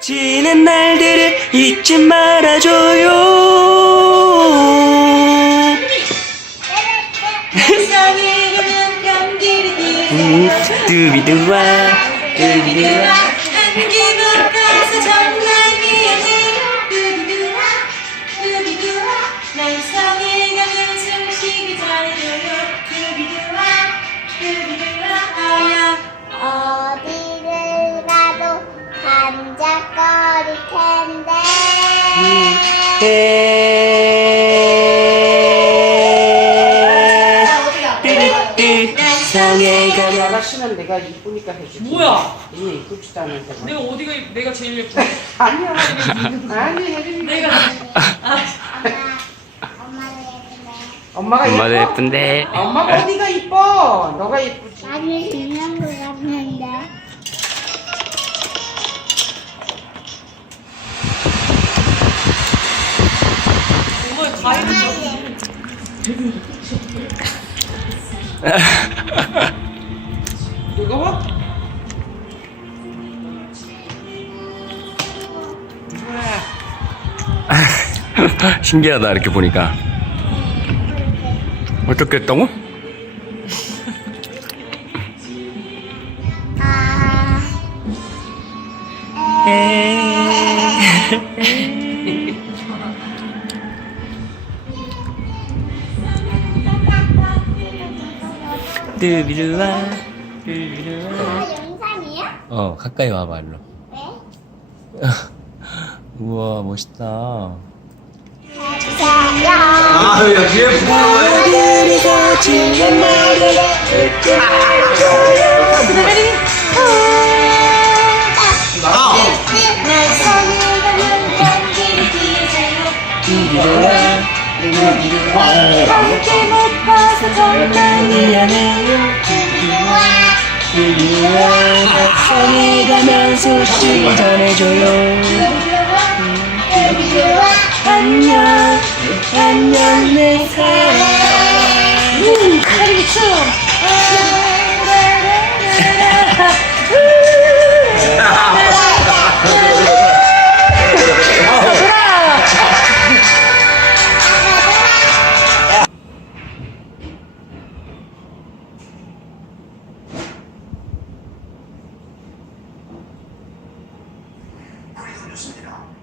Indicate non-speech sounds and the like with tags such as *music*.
지난 날들을 잊지 말아줘요. 세상에 가면 감기를 음, 기대요 두비두와 두비두와 가면 아가씨는 내가 이쁘니까 해주지. 뭐야? 얘 이쁘지도 않은데. 뭐. 내가 어디가 이- 내가 제일 예뻐? *laughs* 아니야. 아니, 혜린이. 내가 예쁜데 *laughs* 엄마가 엄마도 예뻐? 예쁜데 엄마가 어디가 이뻐? 너가 예쁘지. 나는 그렸 뜨거워? *laughs* 신기하다 이렇게 보니까 어떻게 했다고? 아 *laughs* *laughs* 두비두와 두비두와. 아, 영상이야? 어 가까이 와봐 일로. 왜? *laughs* 우와 멋있다. 자요 날 손을 가면 감기를 기대요 함께 못 봐서 정말 미안해요 상해 가면 소식 전해줘요 안녕. 안녕 내 사랑 하리 춤 있습니다.